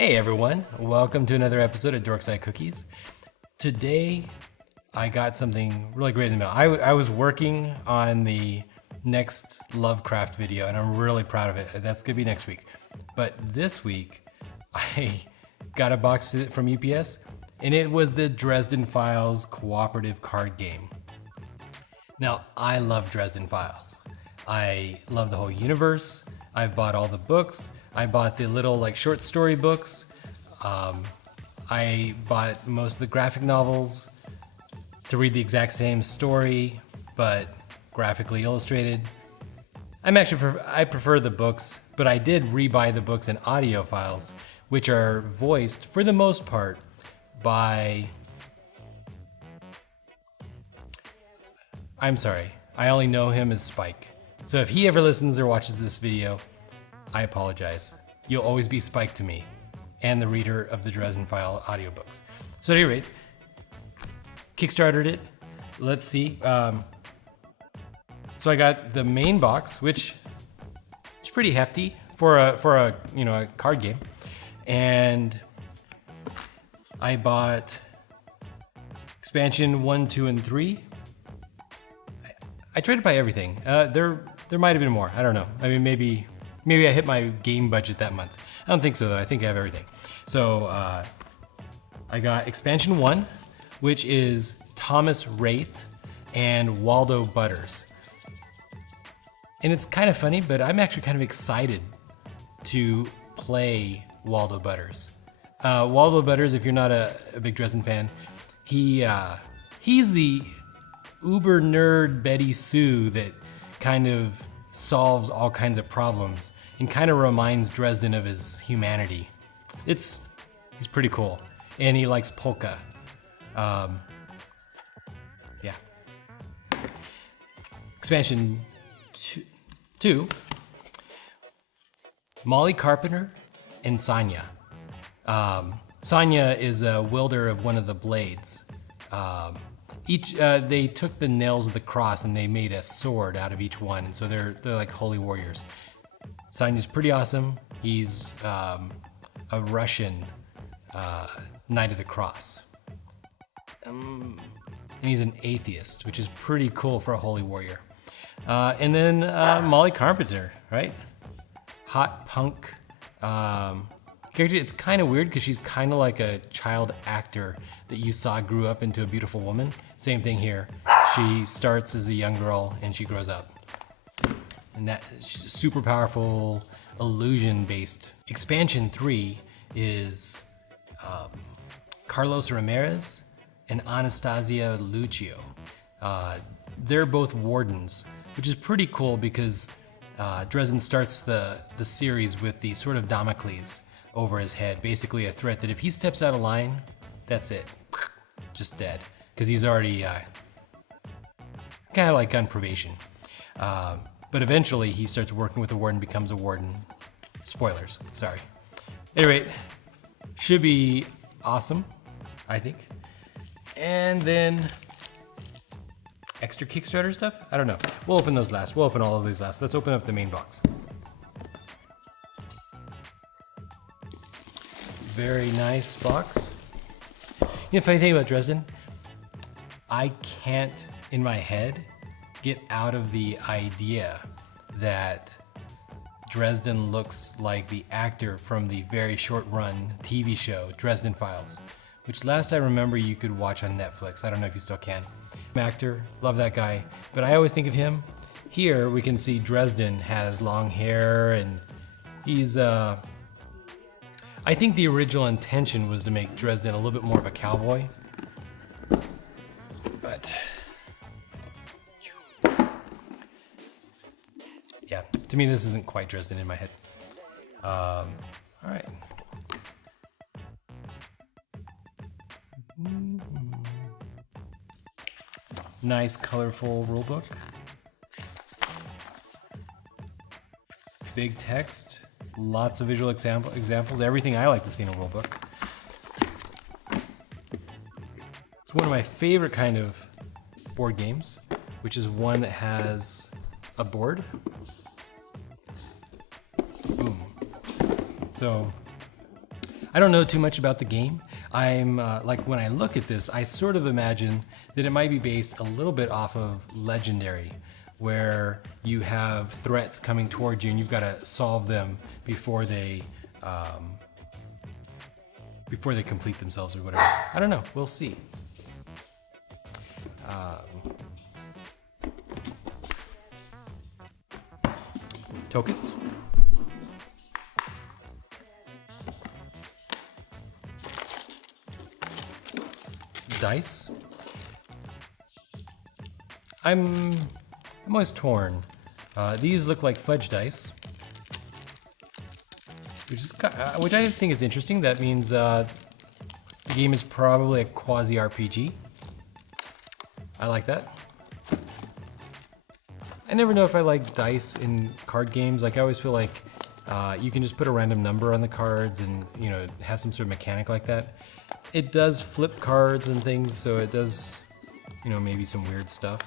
Hey everyone, welcome to another episode of Dorkside Cookies. Today I got something really great in the mail. I was working on the next Lovecraft video and I'm really proud of it. That's gonna be next week. But this week I got a box from UPS and it was the Dresden Files cooperative card game. Now I love Dresden Files. I love the whole universe. I've bought all the books. I bought the little short story books. I bought most of the graphic novels to read the exact same story, but graphically illustrated. I prefer the books, but I did rebuy the books in audio files, which are voiced for the most part by, I'm sorry, I only know him as Spike. So if he ever listens or watches this video, I apologize. You'll always be Spike to me and the reader of the Dresden File audiobooks. So at any rate, Kickstartered it. Let's see. So I got the main box, which is pretty hefty for a card game, and I bought expansion 1, 2, and 3. I tried to buy everything. There might have been more. I don't know. I mean, maybe I hit my game budget that month. I don't think so though. I think I have everything. So I got expansion 1, which is Thomas Wraith and Waldo Butters. And it's kind of funny, but I'm actually kind of excited to play Waldo Butters. Waldo Butters, if you're not a big Dresden fan, he's the uber nerd Betty Sue that kind of solves all kinds of problems and kind of reminds Dresden of his humanity. He's pretty cool, and he likes polka. Yeah. Expansion 2, Molly Carpenter and Sonya. Sonya is a wielder of one of the blades. They took the nails of the cross and they made a sword out of each one, and so they're like holy warriors. Sonya's pretty awesome. He's a Russian Knight of the Cross. And he's an atheist, which is pretty cool for a holy warrior. And then Molly Carpenter, right? Hot punk character. It's kind of weird because she's kind of like a child actor that you saw grew up into a beautiful woman. Same thing here. She starts as a young girl and she grows up. And that super powerful illusion-based. Expansion 3 is Carlos Ramirez and Anastasia Lucio. They're both wardens, which is pretty cool because Dresden starts the series with the sword of Damocles over his head, basically a threat that if he steps out of line, that's it, just dead, because he's already kind of like on probation. But eventually he starts working with the warden, becomes a warden. Spoilers, sorry. At any rate, should be awesome, I think. And then extra Kickstarter stuff? I don't know. We'll open those last. We'll open all of these last. Let's open up the main box. Very nice box. You know, funny thing about Dresden, I can't, in my head, get out of the idea that Dresden looks like the actor from the very short-run TV show, Dresden Files, which last I remember you could watch on Netflix. I don't know if you still can. Actor, love that guy, but I always think of him. Here we can see Dresden has long hair and he's, I think the original intention was to make Dresden a little bit more of a cowboy, but yeah, to me this isn't quite Dresden in my head. All right. Nice, colorful rulebook. Big text, lots of visual examples, everything I like to see in a rulebook. It's one of my favorite kind of board games, which is one that has a board. Boom. So I don't know too much about the game. I'm like, when I look at this, I sort of imagine that it might be based a little bit off of Legendary, where you have threats coming towards you and you've got to solve them before they complete themselves or whatever. I don't know. We'll see. Tokens. Dice. I'm always torn. These look like fudge dice, which I think is interesting. That means the game is probably a quasi RPG. I like that. I never know if I like dice in card games. Like, I always feel like you can just put a random number on the cards and, you know, have some sort of mechanic like that. It does flip cards and things, so it does, you know, maybe some weird stuff.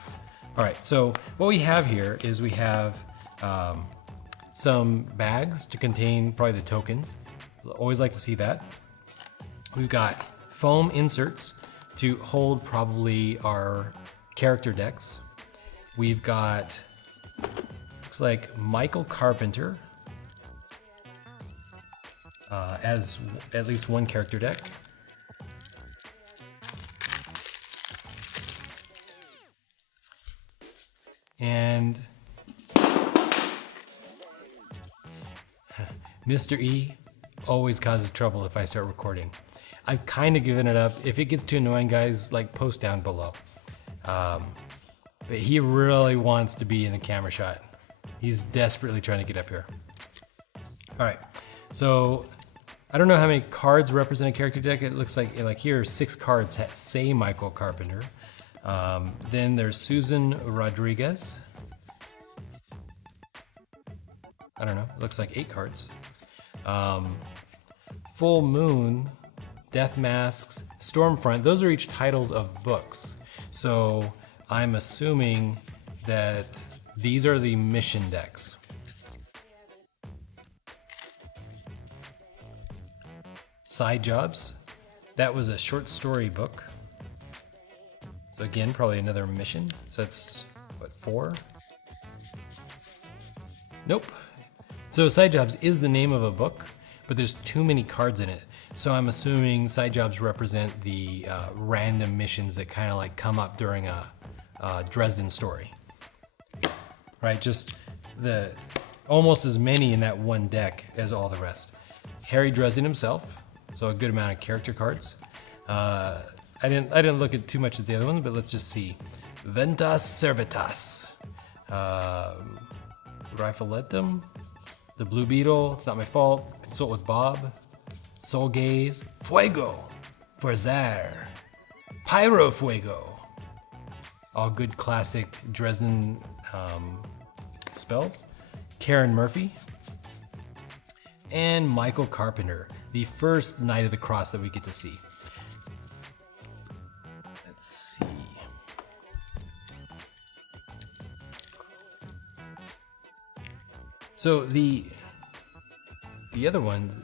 All right, so what we have here is we have some bags to contain probably the tokens. Always like to see that. We've got foam inserts to hold probably our character decks. We've got, looks like Michael Carpenter as at least one character deck. And Mr. E always causes trouble if I start recording. I've kind of given it up. If it gets too annoying, guys, like, post down below. But he really wants to be in the camera shot. He's desperately trying to get up here. All right, so I don't know how many cards represent a character deck. It looks like here 6 cards say Michael Carpenter. Then there's Susan Rodriguez. I don't know, it looks like 8 cards. Full Moon, Death Masks, Stormfront, those are each titles of books. So I'm assuming that these are the mission decks. Side Jobs, that was a short story book. So again, probably another mission. So that's, what, 4? Nope. So Side Jobs is the name of a book, but there's too many cards in it. So I'm assuming Side Jobs represent the random missions that kind of like come up during a Dresden story. Right, just almost as many in that one deck as all the rest. Harry Dresden himself, so a good amount of character cards. I didn't look at too much at the other ones, but let's just see. Ventas Servitas, Rifletum, The Blue Beetle, It's Not My Fault, Consult with Bob, Soul Gaze, Fuego, Forzar, Pyro Fuego. All good classic Dresden spells. Karen Murphy, and Michael Carpenter, the first Knight of the Cross that we get to see. Let's see. So the other one,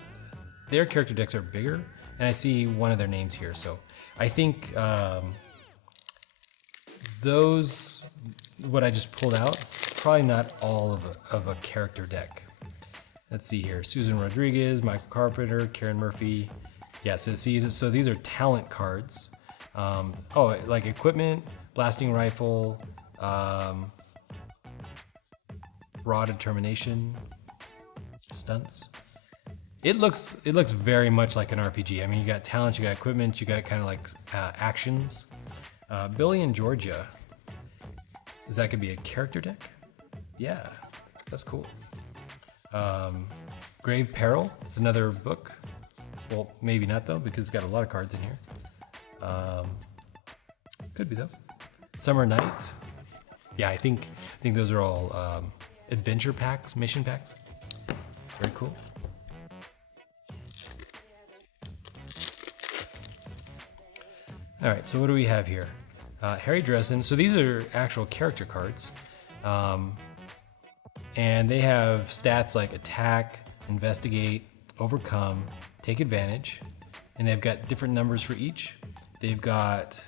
their character decks are bigger, and I see one of their names here. So I think those, what I just pulled out, probably not all of a character deck. Let's see here. Susan Rodriguez, Michael Carpenter, Karen Murphy. Yeah, so see, so these are talent cards. Oh, like equipment, blasting rifle, raw determination, stunts. It looks very much like an RPG. I mean, you got talents, you got equipment, you got kind of like actions. Billy and Georgia. Is that gonna be a character deck? Yeah, that's cool. Grave Peril, it's another book. Well, maybe not though, because it's got a lot of cards in here. Could be though. Summer Night. Yeah, I think those are all adventure packs, mission packs. Very cool. All right, so what do we have here? Harry Dresden. So these are actual character cards. And they have stats like attack, investigate, overcome, take advantage, and they've got different numbers for each. They've got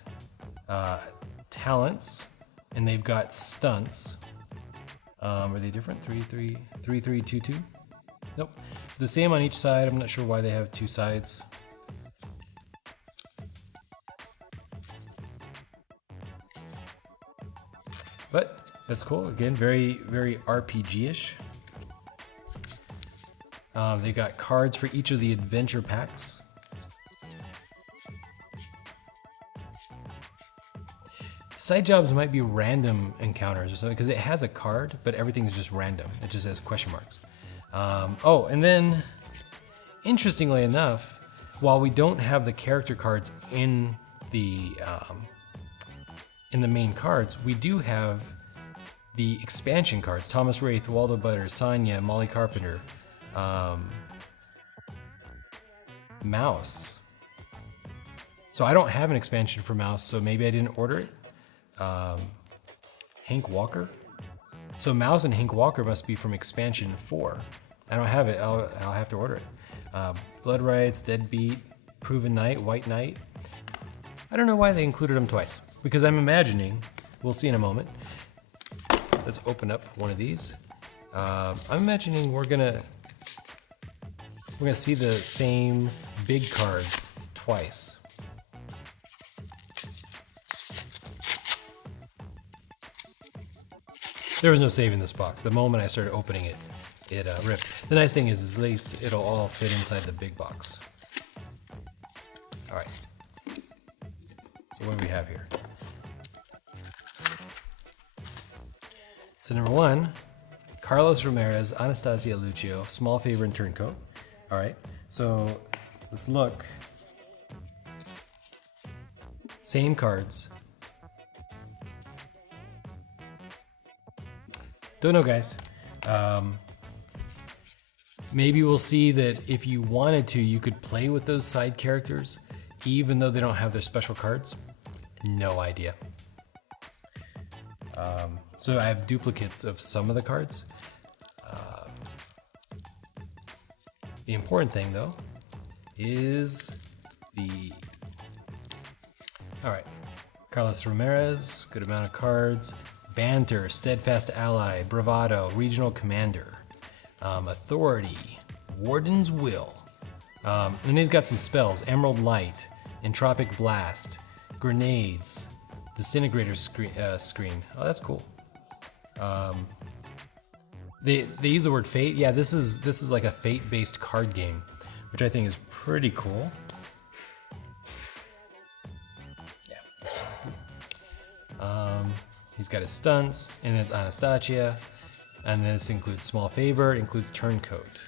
talents, and they've got stunts. Are they different? 3, 3, 3, 3, 2, 2? Nope. The same on each side. I'm not sure why they have two sides. But that's cool. Again, very, very RPG-ish. They got cards for each of the adventure packs. Side jobs might be random encounters or something because it has a card, but everything's just random. It just has question marks. Oh, and then, interestingly enough, while we don't have the character cards in the main cards, we do have the expansion cards. Thomas Wraith, Waldo Butters, Sonya, Molly Carpenter, Mouse. So I don't have an expansion for Mouse, so maybe I didn't order it. Hank Walker. So Mouse and Hank Walker must be from expansion 4. I don't have it. I'll have to order it. Blood Rights, Deadbeat, Proven Knight, White Knight. I don't know why they included them twice, because I'm imagining, we'll see in a moment. Let's open up one of these. I'm imagining we're gonna see the same big cards twice. There was no save in this box. The moment I started opening it, it ripped. The nice thing is at least it'll all fit inside the big box. All right. So what do we have here? So number 1, Carlos Ramirez, Anastasia Lucio, small favor and turncoat. All right. So let's look. Same cards. Don't know, guys. Maybe we'll see that if you wanted to, you could play with those side characters, even though they don't have their special cards. No idea. So I have duplicates of some of the cards. The important thing, though, is the... All right. Carlos Ramirez, good amount of cards. Banter, Steadfast Ally, Bravado, Regional Commander, Authority, Warden's Will. And he's got some spells: Emerald Light, Entropic Blast, Grenades, Disintegrator Screen. Oh, that's cool. They use the word Fate. Yeah, this is like a Fate-based card game, which I think is pretty cool. He's got his stunts, and it's Anastasia, and then this includes small favor, it includes turncoat,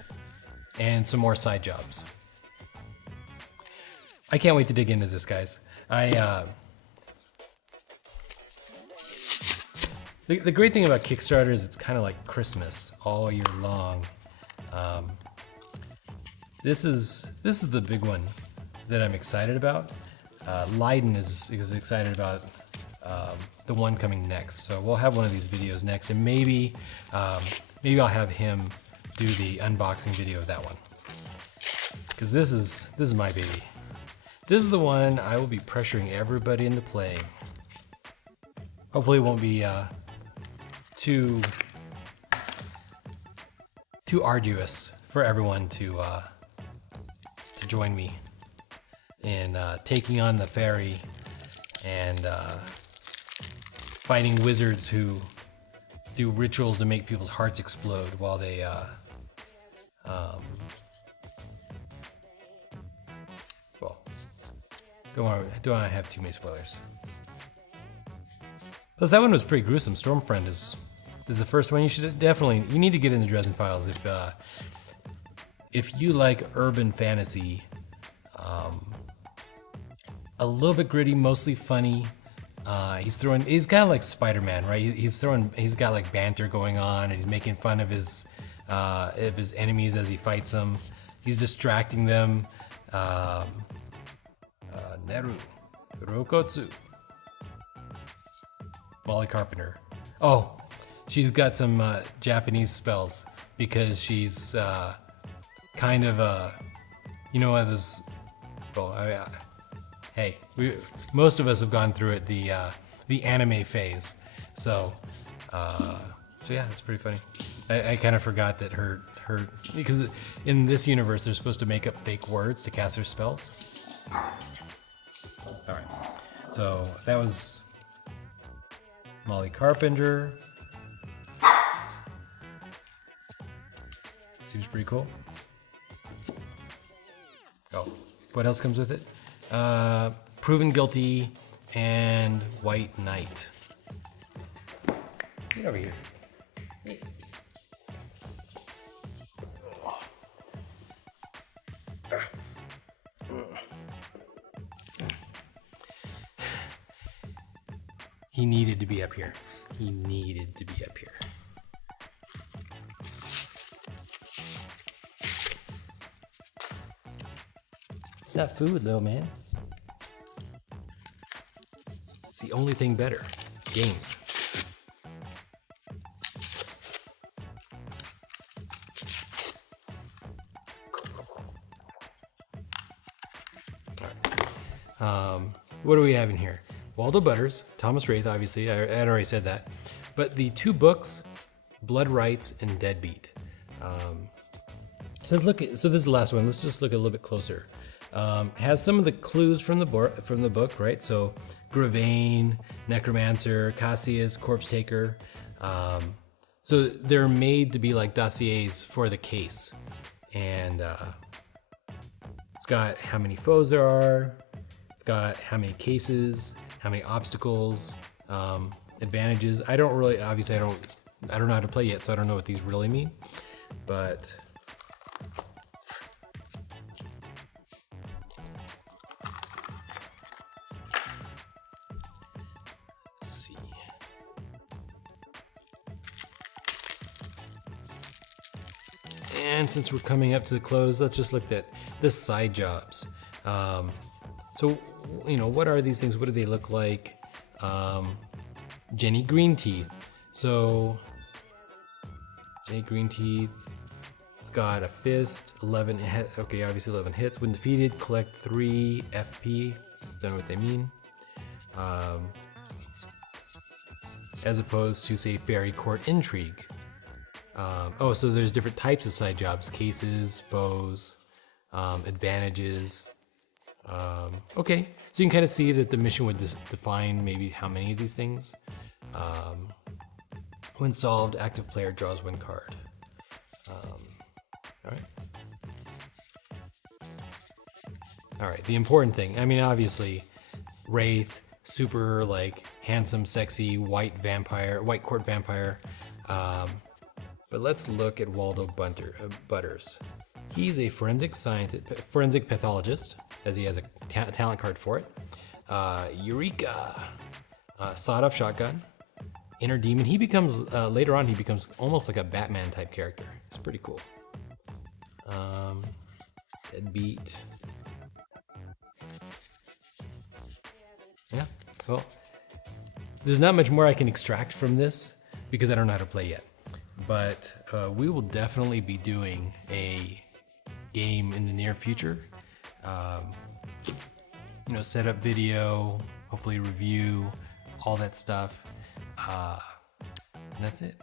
and some more side jobs. I can't wait to dig into this, guys. The great thing about Kickstarter is it's kind of like Christmas all year long. This is the big one that I'm excited about. Leiden is excited about the one coming next, so we'll have one of these videos next, and maybe I'll have him do the unboxing video of that one, because this is my baby. This is the one I will be pressuring everybody into playing. Hopefully it won't be too arduous for everyone to join me in taking on the fairy and fighting wizards who do rituals to make people's hearts explode while they well, don't want to have too many spoilers. Plus, that one was pretty gruesome. Stormfriend is the first one. You need to get into Dresden Files if you like urban fantasy, a little bit gritty, mostly funny. He's kind of like Spider-Man, right? He's got like banter going on, and he's making fun of his enemies as he fights them. He's distracting them. Neru, Rokotsu, Molly Carpenter. Oh, she's got some Japanese spells because she's kind of this. Well, hey, most of us have gone through it, the anime phase. So yeah, it's pretty funny. I kind of forgot that her because in this universe they're supposed to make up fake words to cast their spells. All right, so that was Molly Carpenter. Seems pretty cool. Oh, what else comes with it? Proven Guilty and White Knight. Get over here. Hey. He needed to be up here. He needed to be up here. It's not food though, man. It's the only thing better. Games. What do we have in here? Waldo Butters, Thomas Wraith, obviously. I had already said that. But the two books, Blood Rights and Deadbeat. So this is the last one. Let's just look a little bit closer. Has some of the clues from the book, right? So Gravane, Necromancer, Cassius, Corpse Taker. So they're made to be like dossiers for the case. And it's got how many foes there are. It's got how many cases, how many obstacles, advantages. I don't know how to play yet, so I don't know what these really mean. But let's see. And since we're coming up to the close, let's just look at the side jobs. So, what are these things? What do they look like? Jenny Greenteeth. So, Jenny Greenteeth, it's got a fist, 11, okay, obviously 11 hits. When defeated, collect 3 FP. Don't know what they mean. As opposed to, say, Fairy Court Intrigue. So there's different types of side jobs: cases, foes, advantages. Okay, so you can kind of see that the mission would define maybe how many of these things. When solved, active player draws 1 card. All right, the important thing. I mean, obviously, Wraith, super like handsome, sexy, white court vampire. But let's look at Waldo Butters. He's a forensic pathologist, as he has a talent card for it. Eureka! Sawed-off shotgun. Inner demon. He becomes, later on, he becomes almost like a Batman type character. It's pretty cool. Deadbeat. Yeah, well, there's not much more I can extract from this because I don't know how to play yet. But we will definitely be doing a game in the near future. Setup video, hopefully review, all that stuff. And that's it.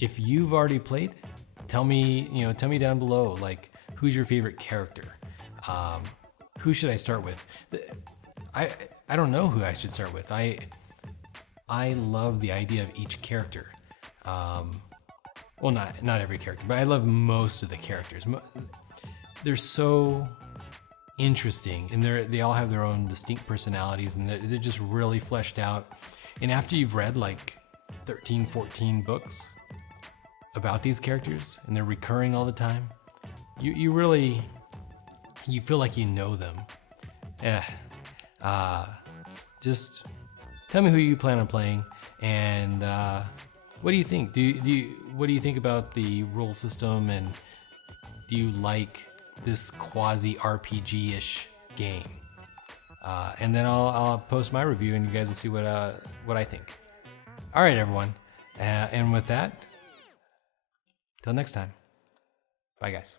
If you've already played, tell me down below, like, who's your favorite character? Who should I start with? I don't know who I should start with. I love the idea of each character. Well, not every character, but I love most of the characters. They're so interesting, and they all have their own distinct personalities, and they're just really fleshed out. And after you've read like 13, 14 books about these characters, and they're recurring all the time, you feel like you know them. Just tell me who you plan on playing, and what do you think? What do you think about the rule system, and do you like this quasi RPG-ish game? And then I'll post my review, and you guys will see what I think. All right, everyone, and with that, Till next time. Bye, guys.